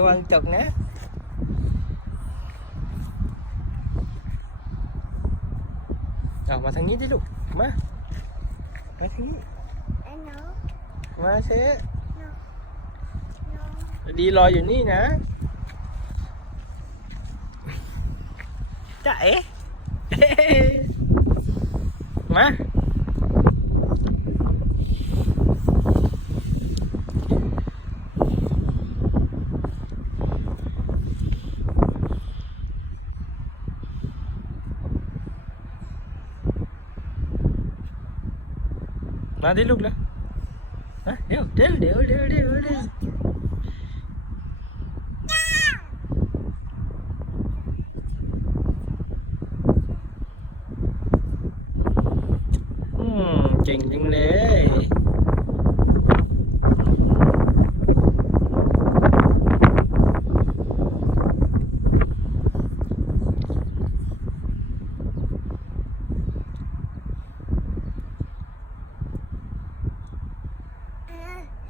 ระวังตกนะเอามาทางนี้ดิลูก มา มาทางนี้ มาเชดีรออยู่นี่นะจะเอ๋เอ๊ะมา มาดิลูกเลยมาเดี๋ยวเดี๋ยวเดี๋ยวเดี๋ยวเดี๋ยวเดี๋ยวอ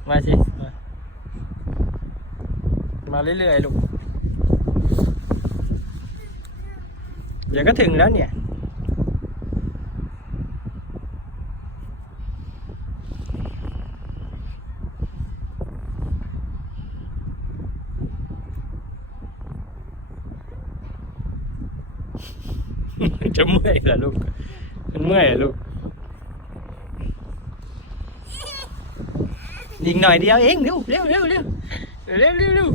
ื มเก่งจังเลยมาสิ มามาเรื่อยๆลูก เดี๋ยวก็ถึงแล้วเนี่ย จะเมื่อยเหรอลูก มันเมื่อยเหรอลูก อีกหน่อยเดียวเองเร็วเร็วเร็วเร็วเร็วเร็วเร็ว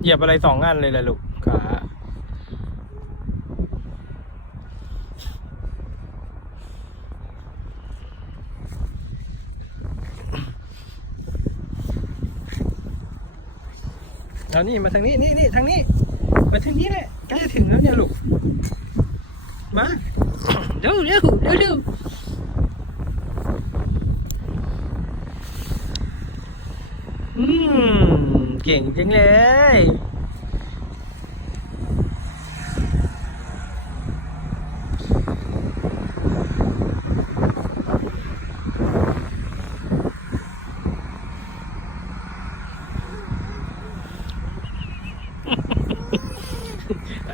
เหยียบอะไรสองอันเลยล่ะลูกขาเอานี่มาทางนี้นี่นี่ทางนี้ มาทางนี้แหละใกล้จะถึงแล้วเนี่ยลูก มาเร็วเร็วเร็วเร็วอืม เก่งจังเลย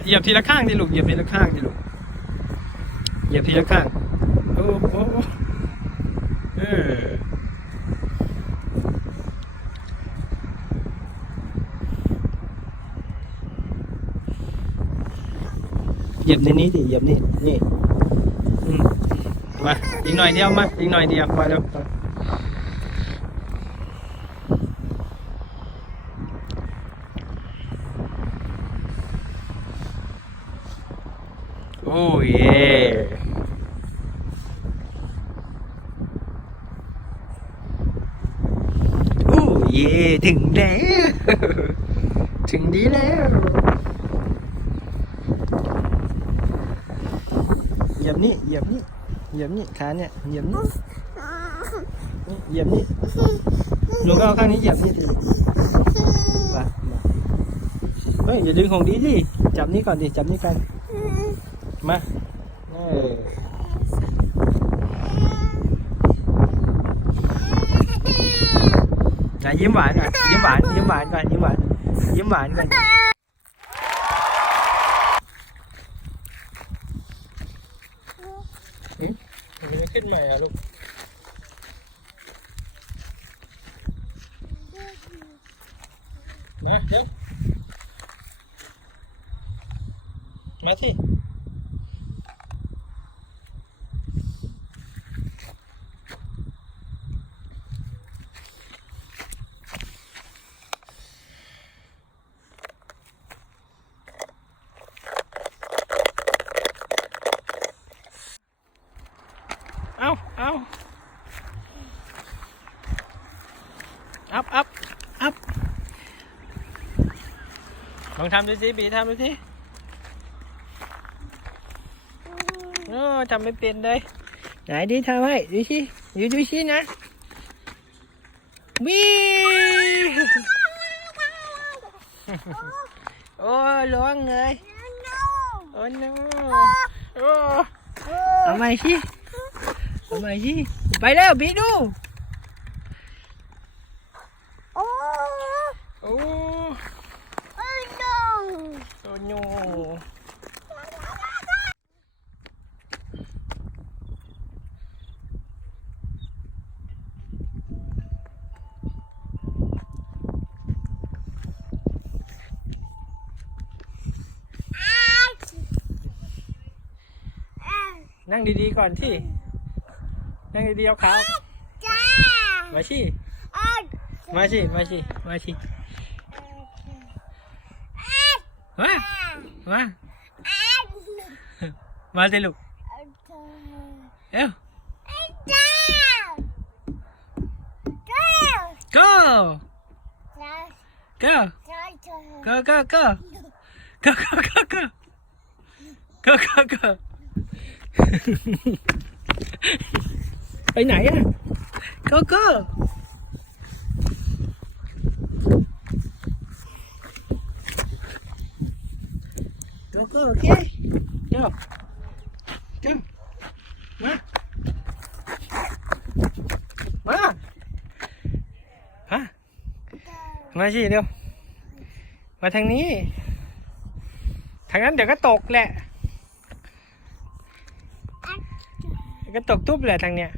เหยียบทีละข้างดิลูกเหยียบทีละข้างดิลูก เหยียบทีละข้างโอ้โหเออเหยียบในนี้ดิเหยียบนี่นี่อืมมาอีกหน่อยเดียวมาอีกหน่อยเดียวมาเร็วโอ้เย่โอ้เย่ ถึงแล้ว ถึงดีแล้วเหยียบนี่เหยียบนี่เหยียบนี่ขาเนี่ยเหยียบนี่เหยียบนี่หนูก็เอาข้างนี้เหยียบนี่สิลูกมามาเฮ้ยอย่าดึงของดีดิจับนี่ก่อนดิจับนี่กันมาเออ ไหนยิ้มหวานก่อนยิ้มหวานยิ้มหวานก่อนยิ้มหวานยิ้มหวานก่อนมันจะขึ้นใหม่อะลูกมาเดี๋ยวมาสิ เอาอัพอัพอัพลองทำดูสิบีทำดูสิโอ้ทำไม่เป็นเลย ไหนดิทำให้ดูสิดูดูสินะวิโอ้ร้องเลย โอ้โนโอ้เอาใหม่สิ ทำไมยี่ไปแล้วบีดู โอ้โอ้โอ้ no โอ้โนั่งดีๆก่อนที่ นั่งดีๆเอาขาจ้ามาชิอ้าวมาชิมาชิมาชิมา มา มาสิลูกเอ้วจ้าจ้า go จ้า go จ้าจ้า go go go go go go go go go go ไปไหนอะ go go go go โอเค go go มา มาฮะมาสิเดี๋ยว มาทางนี้ ทางนั้นเดี๋ยวก็ตกแหละเดี๋ยวก็ตกทุบแหละทางเนี้ย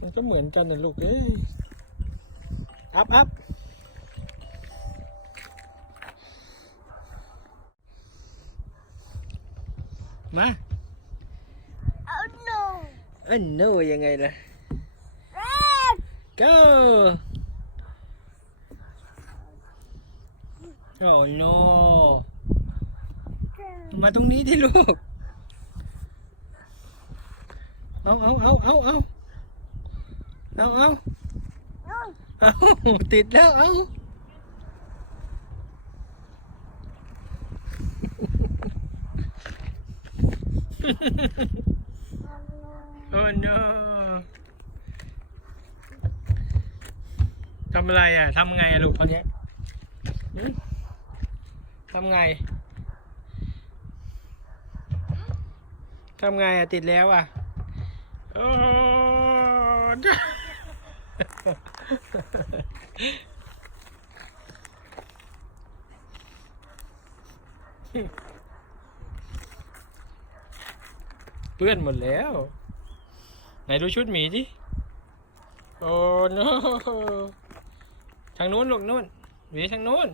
มันก็เหมือนกันนะลูกเอ้ยอัพอัพมาเอาหนูเอ้ย no ยังไงล่ะเร็ว go oh no มาตรงนี้ที่ลูก เอาเอาเอาเอาเอาเอาเอาเอาติดแล้วเอาโอ้ no ทำอะไรอะทำไงอะลูกตอนนี้ทำไงทำไงอะติดแล้วอะ โอ้เปื้อนหมดแล้ว ไหนดูชุดหมีดิ โอ้ no ทางนู้นลูกนู้นหมีทางนู้น